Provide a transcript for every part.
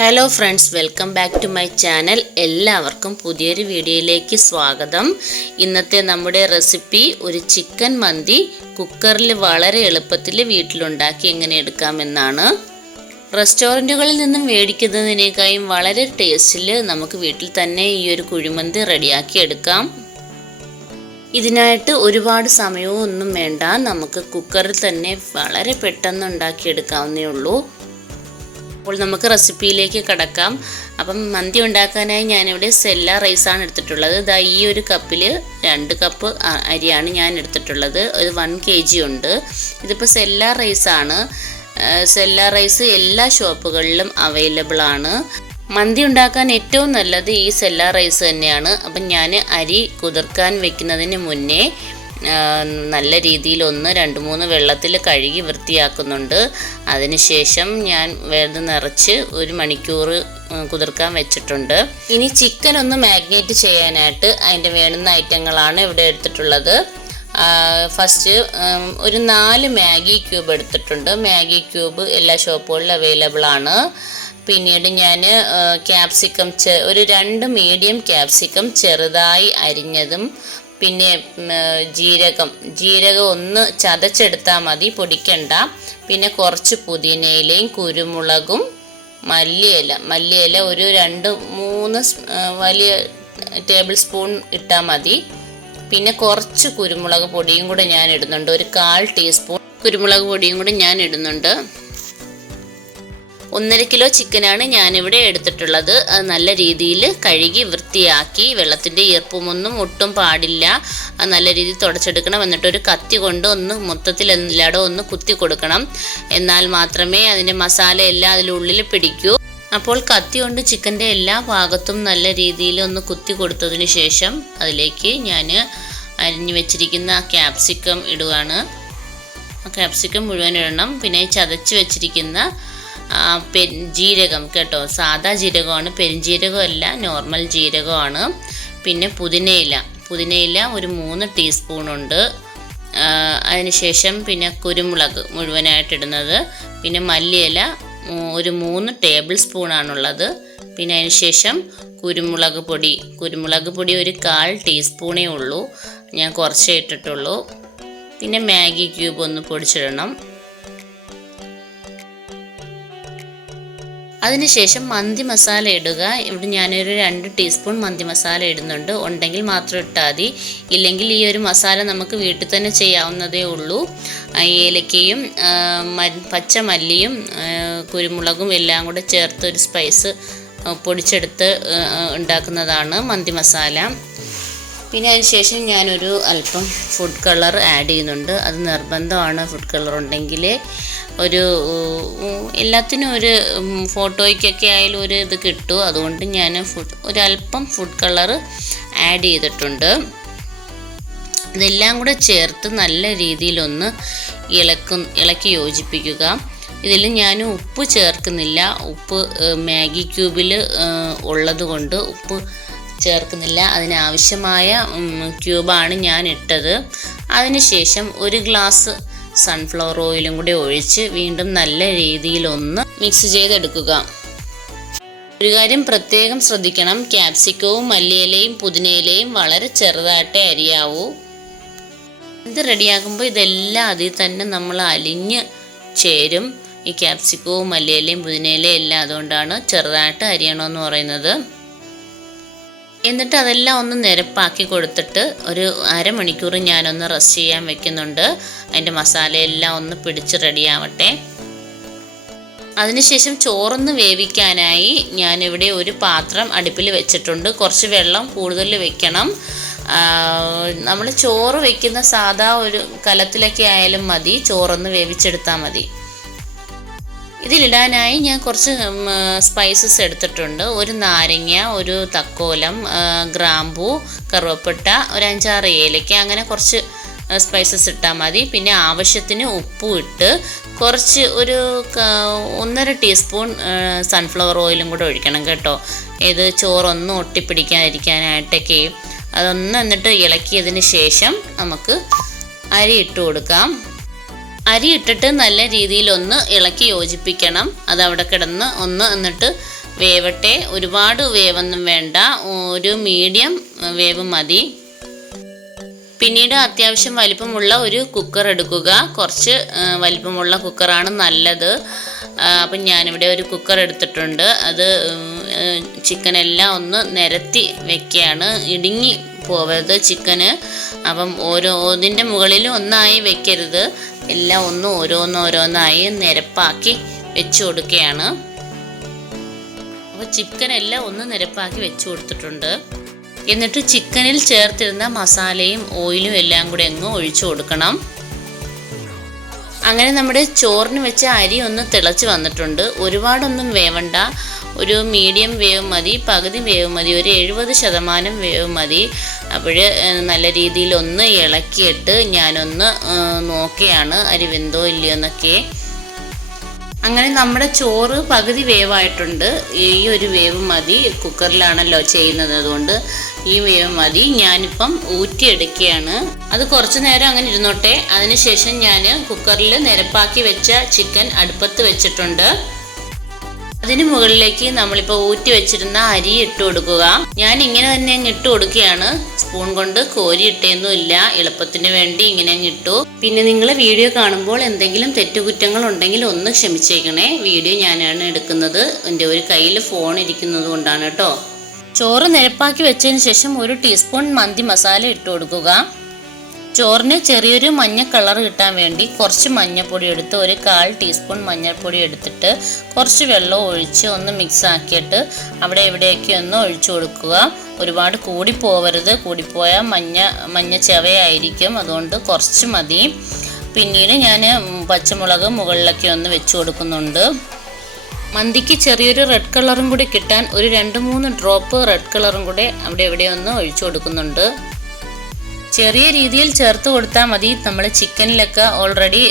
Hello friends welcome back to my channel എല്ലാവർക്കും പുതിയൊരു വീഡിയോയിലേക്ക് സ്വാഗതം. ഇന്നത്തെ നമ്മുടെ റെസിപ്പി ഒരു ചിക്കൻ മന്തി കുക്കറിൽ വളരെ എളുപ്പത്തിൽ വീട്ടിലുണ്ടാക്കി എങ്ങനെ എടുക്കാമെന്നാണ്. റെസ്റ്റോറന്റുകളിൽ നിന്നും മേടിക്കുന്നതിനേക്കായും വളരെ ടേസ്റ്റിൽ നമുക്ക് വീട്ടിൽ തന്നെ ഈ ഒരു കുഴിമന്തി റെഡിയാക്കി എടുക്കാം. ഇതിനായിട്ട് ഒരുപാട് സമയവും ഒന്നും വേണ്ട. നമുക്ക് കുക്കറിൽ തന്നെ വളരെ പെട്ടെന്ന് ഉണ്ടാക്കിയെടുക്കാവുന്നേ ഉള്ളൂ. അപ്പോൾ നമുക്ക് റെസിപ്പിയിലേക്ക് കടക്കാം. അപ്പം മന്തി ഉണ്ടാക്കാനായി ഞാനിവിടെ സെല്ല റൈസാണ് എടുത്തിട്ടുള്ളത്. ഇതാ ഈ ഒരു കപ്പിൽ രണ്ട് കപ്പ് അരിയാണ് ഞാൻ എടുത്തിട്ടുള്ളത്. ഒരു വൺ കെ ജി ഉണ്ട്. ഇതിപ്പോൾ സെല്ല റൈസാണ്. സെല്ല റൈസ് എല്ലാ ഷോപ്പുകളിലും അവൈലബിൾ ആണ്. മന്തി ഉണ്ടാക്കാൻ ഏറ്റവും നല്ലത് ഈ സെല്ല റൈസ് തന്നെയാണ്. അപ്പം ഞാൻ അരി കുതിർക്കാൻ വെക്കുന്നതിന് മുന്നേ നല്ല രീതിയിൽ ഒന്ന് രണ്ട് മൂന്ന് വെള്ളത്തിൽ കഴുകി വൃത്തിയാക്കുന്നുണ്ട്. അതിനുശേഷം ഞാൻ വെള്ളം നിറച്ച് ഒരു മണിക്കൂർ കുതിർക്കാൻ വെച്ചിട്ടുണ്ട്. ഇനി ചിക്കൻ ഒന്ന് മാഗ്നേറ്റ് ചെയ്യാനായിട്ട് അതിന്റെ വേണ്ടുന്ന ഐറ്റങ്ങളാണ് ഇവിടെ എടുത്തിട്ടുള്ളത്. ഫസ്റ്റ് ഒരു നാല് മാഗി ക്യൂബ് എടുത്തിട്ടുണ്ട്. മാഗി ക്യൂബ് എല്ലാ ഷോപ്പുകളിലും അവൈലബിൾ ആണ്. പിന്നീട് ഞാൻ ക്യാപ്സിക്കം ഒരു രണ്ട് മീഡിയം ക്യാപ്സിക്കം ചെറുതായി അരിഞ്ഞതും പിന്നെ ജീരകം. ജീരകം ഒന്ന് ചതച്ചെടുത്താൽ മതി പൊടിക്കണ്ട. പിന്നെ കുറച്ച് പുതിനയിലയും കുരുമുളകും മല്ലിയില. മല്ലിയില ഒരു രണ്ട് മൂന്ന് വലിയ ടേബിൾ സ്പൂൺ ഇട്ടാൽ മതി. പിന്നെ കുറച്ച് കുരുമുളക് പൊടിയും കൂടെ ഞാൻ ഇടുന്നുണ്ട്. ഒരു കാൽ ടീസ്പൂൺ കുരുമുളക് പൊടിയും കൂടെ ഞാൻ ഇടുന്നുണ്ട്. ഒന്നര കിലോ ചിക്കനാണ് ഞാനിവിടെ എടുത്തിട്ടുള്ളത്. അത് നല്ല രീതിയിൽ കഴുകി വൃത്തിയാക്കി വെള്ളത്തിന്റെ ഈർപ്പമൊന്നും ഒട്ടും പാടില്ല. അത് നല്ല രീതിയിൽ തുടച്ചെടുക്കണം. എന്നിട്ട് ഒരു കത്തി കൊണ്ട് ഒന്ന് മൊത്തത്തിൽ എല്ലാടോ ഒന്ന് കുത്തി കൊടുക്കണം. എന്നാൽ മാത്രമേ അതിന്റെ മസാല എല്ലാം അതിലുള്ളിൽ പിടിക്കൂ. അപ്പോൾ കത്തി കൊണ്ട് ചിക്കന്റെ എല്ലാ ഭാഗത്തും നല്ല രീതിയിൽ ഒന്ന് കുത്തി കൊടുത്തതിന് ശേഷം അതിലേക്ക് ഞാൻ അരിഞ്ഞു വെച്ചിരിക്കുന്ന ക്യാപ്സിക്കം ഇടുകയാണ് ക്യാപ്സിക്കം മുഴുവൻ ഇടണം. പിന്നെ ചതച്ച് വെച്ചിരിക്കുന്ന ജീരകം കേട്ടോ. സാധാ ജീരകമാണ് പെരുംജീരകമല്ല നോർമൽ ജീരകമാണ്. പിന്നെ പുതിനയില. പുതിനയില ഒരു മൂന്ന് ടീസ്പൂണുണ്ട് അതിനുശേഷം പിന്നെ കുരുമുളക് മുഴുവനായിട്ട് ഇടുന്നത്. പിന്നെ മല്ലിയില ഒരു മൂന്ന് ടേബിൾ സ്പൂണാണുള്ളത് പിന്നെ അതിനുശേഷം കുരുമുളക് പൊടി. കുരുമുളക് പൊടി ഒരു കാൽ ടീസ്പൂണേ ഉള്ളൂ. ഞാൻ കുറച്ചേ ഇട്ടിട്ടുള്ളൂ. പിന്നെ മാഗി ക്യൂബ് ഒന്ന് പൊടിച്ചിടണം. അതിനുശേഷം മന്തി മസാല ഇടുക. ഇവിടെ ഞാനൊരു രണ്ട് ടീസ്പൂൺ മന്തി മസാല ഇടുന്നുണ്ട്. ഉണ്ടെങ്കിൽ മാത്രം ഇട്ടാൽ മതി. ഇല്ലെങ്കിൽ ഈ ഒരു മസാല നമുക്ക് വീട്ടിൽ തന്നെ ചെയ്യാവുന്നതേ ഉള്ളൂ. ഏലക്കയും പച്ചമല്ലിയും കുരുമുളകും എല്ലാം കൂടെ ചേർത്ത് ഒരു സ്പൈസ് പൊടിച്ചെടുത്ത് ഉണ്ടാക്കുന്നതാണ് മന്തി മസാല. പിന്നെ അതിനുശേഷം ഞാനൊരു അല്പം ഫുഡ് കളർ ആഡ് ചെയ്യുന്നുണ്ട്. അത് നിർബന്ധമാണ് ഫുഡ് കളർ ഉണ്ടെങ്കിൽ. ഒരു എല്ലാത്തിനും ഒരു ഫോട്ടോയ്ക്കൊക്കെ ആയാലും ഒരു ഇത് കിട്ടും. അതുകൊണ്ട് ഞാൻ ഫുഡ് ഒരല്പം ഫുഡ് കളർ ആഡ് ചെയ്തിട്ടുണ്ട്. ഇതെല്ലാം കൂടെ ചേർത്ത് നല്ല രീതിയിലൊന്ന് ഇളക്കും ഇളക്കി യോജിപ്പിക്കുക. ഇതിൽ ഞാൻ ഉപ്പ് ചേർക്കുന്നില്ല. ഉപ്പ് മാഗി ക്യൂബിൽ ഉള്ളത് കൊണ്ട് ഉപ്പ് ചേർക്കുന്നില്ല. അതിനാവശ്യമായ ക്യൂബാണ് ഞാൻ ഇട്ടത് അതിനുശേഷം ഒരു ഗ്ലാസ് സൺഫ്ലവർ ഓയിലും കൂടി ഒഴിച്ച് വീണ്ടും നല്ല രീതിയിൽ ഒന്ന് മിക്സ് ചെയ്തെടുക്കുക. ഒരു കാര്യം പ്രത്യേകം ശ്രദ്ധിക്കണം. ക്യാപ്സിക്കവും മല്ലിയിലയും പുതിനയിലയും വളരെ ചെറുതായിട്ടേ അരിയാവൂ. ഇത് റെഡിയാകുമ്പോൾ ഇതെല്ലാം അതിൽ തന്നെ നമ്മൾ അലിഞ്ഞ് ചേരും. ഈ ക്യാപ്സിക്കവും മല്ലിയിലയും പുതിനയിലയും എല്ലാം അതുകൊണ്ടാണ് ചെറുതായിട്ട് അരിയണമെന്ന് പറയുന്നത്. എന്നിട്ട് അതെല്ലാം ഒന്ന് നിരപ്പാക്കി കൊടുത്തിട്ട് ഒരു അരമണിക്കൂർ ഞാനൊന്ന് റെസ്റ്റ് ചെയ്യാൻ വെക്കുന്നുണ്ട്. അതിന്റെ മസാലയെല്ലാം ഒന്ന് പിടിച്ച് റെഡിയാവട്ടെ. അതിനുശേഷം ചോറൊന്ന് വേവിക്കാനായി ഞാനിവിടെ ഒരു പാത്രം അടുപ്പിൽ വെച്ചിട്ടുണ്ട്. കുറച്ച് വെള്ളം കൂടുതൽ വെക്കണം. നമ്മൾ ചോറ് വെക്കുന്ന സാധാ ഒരു കലത്തിലൊക്കെ ആയാലും മതി. ചോറൊന്ന് വേവിച്ചെടുത്താൽ മതി. ഇതിലിടാനായി ഞാൻ കുറച്ച് സ്പൈസസ് എടുത്തിട്ടുണ്ട്. ഒരു നാരങ്ങ ഒരു തക്കോലം ഗ്രാമ്പൂ കറുവപ്പട്ട ഒരു അഞ്ചാറ് ഏലക്ക അങ്ങനെ കുറച്ച് സ്പൈസസ് ഇട്ടാൽ മതി. പിന്നെ ആവശ്യത്തിന് ഉപ്പും ഇട്ട് കുറച്ച് ഒരു ഒന്നര ടീസ്പൂൺ സൺഫ്ലവർ ഓയിലും കൂടെ ഒഴിക്കണം കേട്ടോ. ഇത് ചോറൊന്നും ഒട്ടിപ്പിടിക്കാതിരിക്കാനായിട്ടൊക്കെ. അതൊന്ന് എന്നിട്ട് ഇളക്കിയതിന് ശേഷം നമുക്ക് അരി ഇട്ട് കൊടുക്കാം. അരി ഇട്ടിട്ട് നല്ല രീതിയിൽ ഒന്ന് ഇളക്കി യോജിപ്പിക്കണം. അത് അവിടെ കിടന്ന് ഒന്ന് എന്നിട്ട് വേവട്ടെ. ഒരുപാട് വേവൊന്നും വേണ്ട. ഒരു മീഡിയം വേവ് മതി. പിന്നീട് അത്യാവശ്യം വലിപ്പമുള്ള ഒരു കുക്കർ എടുക്കുക. കുറച്ച് വലിപ്പമുള്ള കുക്കറാണ് നല്ലത്. അപ്പം ഞാനിവിടെ ഒരു കുക്കർ എടുത്തിട്ടുണ്ട്. അത് ചിക്കനെല്ലാം ഒന്ന് നിരത്തി വെക്കുകയാണ്. ഇടുങ്ങി പോവരുത് ചിക്കന്. അപ്പം ഓരോ ഇതിന്റെ മുകളിൽ ഒന്നായി വെക്കരുത്. എല്ലാം ഒന്ന് ഓരോന്നോരോന്നായി നിരപ്പാക്കി വെച്ച് കൊടുക്കുകയാണ്. അപ്പോൾ ചിക്കൻ എല്ലാം ഒന്ന് നിരപ്പാക്കി വെച്ച് കൊടുത്തിട്ടുണ്ട്. എന്നിട്ട് ചിക്കനിൽ ചേർത്തിരുന്ന മസാലയും ഓയിലും എല്ലാം കൂടെ അങ്ങ് ഒഴിച്ചു കൊടുക്കണം. അങ്ങനെ നമ്മുടെ ചോറിന് വെച്ച അരി ഒന്ന് തിളച്ച് വന്നിട്ടുണ്ട്. ഒരുപാടൊന്നും വേവണ്ട. ഒരു മീഡിയം വേവ് മതി പകുതി വേവ് മതി ഒരു എഴുപത് ശതമാനം വേവ് മതി. അപ്പോൾ നല്ല രീതിയിൽ ഒന്ന് ഇളക്കിയിട്ട് ഞാനൊന്ന് നോക്കിയാണ് അരി വെന്തോ ഇല്ലയോ എന്നൊക്കെ. അങ്ങനെ നമ്മുടെ ചോറ് പകുതി വേവായിട്ടുണ്ട്. ഈ ഒരു വേവ് മതി. കുക്കറിലാണല്ലോ ചെയ്യുന്നത്. അതുകൊണ്ട് ഈ വേവ് മതി. ഞാനിപ്പം ഊറ്റിയെടുക്കുകയാണ് അത് കുറച്ച് നേരം അങ്ങനെ ഇരുന്നോട്ടെ. അതിനുശേഷം ഞാൻ കുക്കറിൽ നിരപ്പാക്കി വെച്ച ചിക്കൻ അടുപ്പത്ത് വെച്ചിട്ടുണ്ട്. അതിന് മുകളിലേക്ക് നമ്മളിപ്പോൾ ഊറ്റി വെച്ചിരുന്ന അരി ഇട്ട് കൊടുക്കുക. ഞാൻ ഇങ്ങനെ തന്നെ അങ്ങ് ഇട്ട് കൊടുക്കുകയാണ്. സ്പൂൺ കൊണ്ട് കോരി ഇട്ടേന്നും ഇല്ല എളുപ്പത്തിന് വേണ്ടി ഇങ്ങനെ അങ്ങ് ഇട്ടു. പിന്നെ നിങ്ങൾ വീഡിയോ കാണുമ്പോൾ എന്തെങ്കിലും തെറ്റുകുറ്റങ്ങൾ ഉണ്ടെങ്കിൽ ഒന്ന് ക്ഷമിച്ചേക്കണേ. വീഡിയോ ഞാനാണ് എടുക്കുന്നത്. എന്റെ ഒരു കയ്യിൽ ഫോൺ ഇരിക്കുന്നത് കൊണ്ടാണ് കേട്ടോ. ചോറ് നിരപ്പാക്കി വെച്ചതിന് ശേഷം ഒരു ടീസ്പൂൺ മന്തി മസാല ഇട്ട് കൊടുക്കുക. ചോറിന് ചെറിയൊരു മഞ്ഞ കളർ കിട്ടാൻ വേണ്ടി കുറച്ച് മഞ്ഞൾപ്പൊടി എടുത്ത് ഒരു കാൽ ടീസ്പൂൺ മഞ്ഞൾപ്പൊടി എടുത്തിട്ട് കുറച്ച് വെള്ളം ഒഴിച്ച് ഒന്ന് മിക്സ് ആക്കിയിട്ട് അവിടെ എവിടെയൊക്കെ ഒന്ന് ഒഴിച്ചു കൊടുക്കുക. ഒരുപാട് കൂടിപ്പോവരുത് കൂടിപ്പോയാൽ മഞ്ഞ മഞ്ഞ ചെവയായിരിക്കും. അതുകൊണ്ട് കുറച്ച് മതി. പിന്നീട് ഞാൻ പച്ചമുളക് മുകളിലൊക്കെ ഒന്ന് വെച്ച് കൊടുക്കുന്നുണ്ട്. മന്തിക്ക് ചെറിയൊരു റെഡ് കളറും കൂടി കിട്ടാൻ ഒരു രണ്ട് മൂന്ന് ഡ്രോപ്പ് റെഡ് കളറും കൂടെ അവിടെ എവിടെയൊന്ന് ഒഴിച്ചു കൊടുക്കുന്നുണ്ട്. ചെറിയ രീതിയിൽ ചേർത്ത് കൊടുത്താൽ മതി. നമ്മൾ ചിക്കനിലൊക്കെ ഓൾറെഡി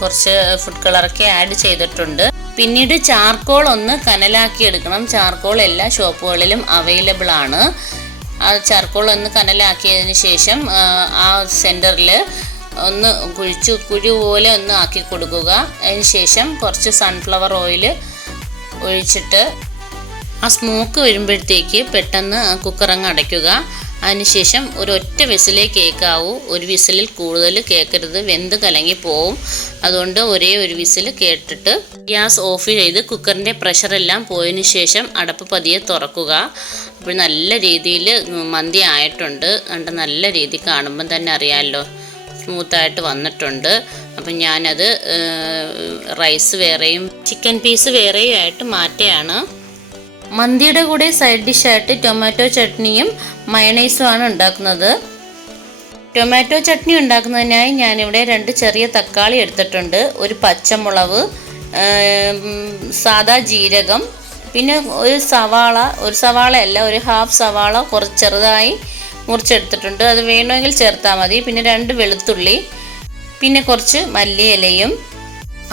കുറച്ച് ഫുഡ് കളറൊക്കെ ആഡ് ചെയ്തിട്ടുണ്ട്. പിന്നീട് ചാർക്കോൾ ഒന്ന് കനലാക്കി എടുക്കണം. ചാർക്കോൾ എല്ലാ ഷോപ്പുകളിലും അവൈലബിൾ ആണ്. ആ ചാർക്കോൾ ഒന്ന് കനലാക്കിയതിന് ശേഷം ആ, സെന്ററിൽ ഒന്ന് കുഴിച്ച് കുഴി പോലെ ഒന്ന് ആക്കി കൊടുക്കുക. അതിന് ശേഷം കുറച്ച് സൺഫ്ലവർ ഓയിൽ ഒഴിച്ചിട്ട് ആ സ്മോക്ക് വരുമ്പോഴത്തേക്ക് പെട്ടെന്ന് കുക്കറങ്ങ് അടയ്ക്കുക. അതിനുശേഷം ഒരു ഒറ്റ വിസിലേ കേൾക്കാവൂ. ഒരു വിസിലിൽ കൂടുതൽ കേൾക്കരുത്. വെന്ത് കലങ്ങി പോവും. അതുകൊണ്ട് ഒരേ ഒരു വിസിൽ കേട്ടിട്ട് ഗ്യാസ് ഓഫ് ചെയ്ത് കുക്കറിന്റെ പ്രഷറെല്ലാം പോയതിന് ശേഷം അടപ്പ് പതിയെ തുറക്കുക. അപ്പോൾ നല്ല രീതിയിൽ മന്തി ആയിട്ടുണ്ട്. കണ്ട് നല്ല രീതി കാണുമ്പം തന്നെ അറിയാമല്ലോ. സ്മൂത്തായിട്ട് വന്നിട്ടുണ്ട്. അപ്പം ഞാനത് റൈസ് വേറെയും ചിക്കൻ പീസ് വേറെയും ആയിട്ട് മാറ്റുകയാണ്. മന്തിയുടെ കൂടെ സൈഡ് ഡിഷായിട്ട് ടൊമാറ്റോ ചട്നിയും മയണൈസുമാണ് ഉണ്ടാക്കുന്നത്. ടൊമാറ്റോ ചട്നി ഉണ്ടാക്കുന്നതിനായി ഞാനിവിടെ രണ്ട് ചെറിയ തക്കാളി എടുത്തിട്ടുണ്ട്. ഒരു പച്ചമുളക് സാദാ ജീരകം പിന്നെ ഒരു സവാള ഒരു സവാള അല്ല ഒരു ഹാഫ് സവാള കുറച്ച് ചെറുതായി മുറിച്ചെടുത്തിട്ടുണ്ട്. അത് വേണമെങ്കിൽ ചേർത്താൽ മതി. പിന്നെ രണ്ട് വെളുത്തുള്ളി പിന്നെ കുറച്ച് മല്ലിയിലയും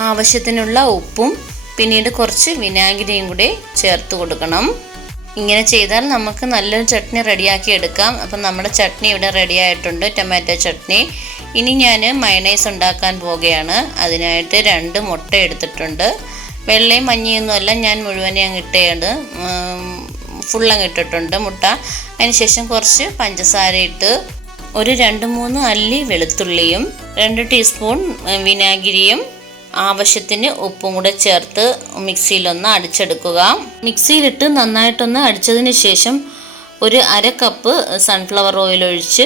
ആവശ്യത്തിനുള്ള ഉപ്പും പിന്നീട് കുറച്ച് വിനാഗിരിയും കൂടി ചേർത്ത് കൊടുക്കണം. ഇങ്ങനെ ചെയ്താൽ നമുക്ക് നല്ലൊരു ചട്നി റെഡിയാക്കി എടുക്കാം. അപ്പം നമ്മുടെ ചട്നി ഇവിടെ റെഡി ആയിട്ടുണ്ട് ടൊമാറ്റോ ചട്നി. ഇനി ഞാൻ മയണൈസ് ഉണ്ടാക്കാൻ പോവുകയാണ്. അതിനായിട്ട് രണ്ട് മുട്ട എടുത്തിട്ടുണ്ട്. വെള്ളയും മഞ്ഞയൊന്നുമല്ല ഞാൻ മുഴുവനെ അങ്ങ് ഇട്ടേണ്ട് ഫുള്ളങ്ങ് ഇട്ടിട്ടുണ്ട് മുട്ട. അതിനുശേഷം കുറച്ച് പഞ്ചസാര ഇട്ട് ഒരു രണ്ട് മൂന്ന് അല്ലി വെളുത്തുള്ളിയും രണ്ട് ടീസ്പൂൺ വിനാഗിരിയും ആവശ്യത്തിന് ഉപ്പും കൂടെ ചേർത്ത് മിക്സിയിലൊന്ന് അടിച്ചെടുക്കുക. മിക്സിയിലിട്ട് നന്നായിട്ടൊന്ന് അടിച്ചതിന് ശേഷം ഒരു അര കപ്പ് സൺഫ്ലവർ ഓയിൽ ഒഴിച്ച്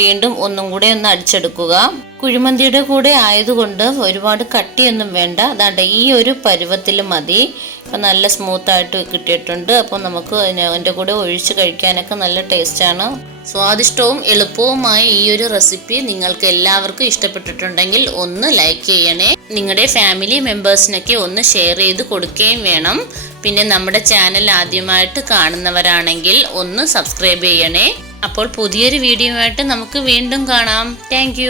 വീണ്ടും ഒന്നും കൂടെ ഒന്ന് അടിച്ചെടുക്കുക. കുഴിമന്തിയുടെ കൂടെ ആയതുകൊണ്ട് ഒരുപാട് കട്ടിയൊന്നും വേണ്ട. അതാണ്ട് ഈ ഒരു പരുവത്തിൽ മതി. അപ്പം നല്ല സ്മൂത്തായിട്ട് കിട്ടിയിട്ടുണ്ട്. അപ്പോൾ നമുക്ക് അതിന്റെ കൂടെ ഒഴിച്ച് കഴിക്കാനൊക്കെ നല്ല ടേസ്റ്റാണ് സ്വാദിഷ്ടവും എളുപ്പവുമായ ഈ ഒരു റെസിപ്പി നിങ്ങൾക്ക് എല്ലാവർക്കും ഇഷ്ടപ്പെട്ടിട്ടുണ്ടെങ്കിൽ ഒന്ന് ലൈക്ക് ചെയ്യണേ. നിങ്ങളുടെ ഫാമിലി മെമ്പേഴ്സിനൊക്കെ ഒന്ന് ഷെയർ ചെയ്ത് കൊടുക്കുകയും വേണം. പിന്നെ നമ്മുടെ ചാനൽ ആദ്യമായിട്ട് കാണുന്നവരാണെങ്കിൽ ഒന്ന് സബ്സ്ക്രൈബ് ചെയ്യണേ. അപ്പോൾ പുതിയൊരു വീഡിയോയുമായിട്ട് നമുക്ക് വീണ്ടും കാണാം. താങ്ക്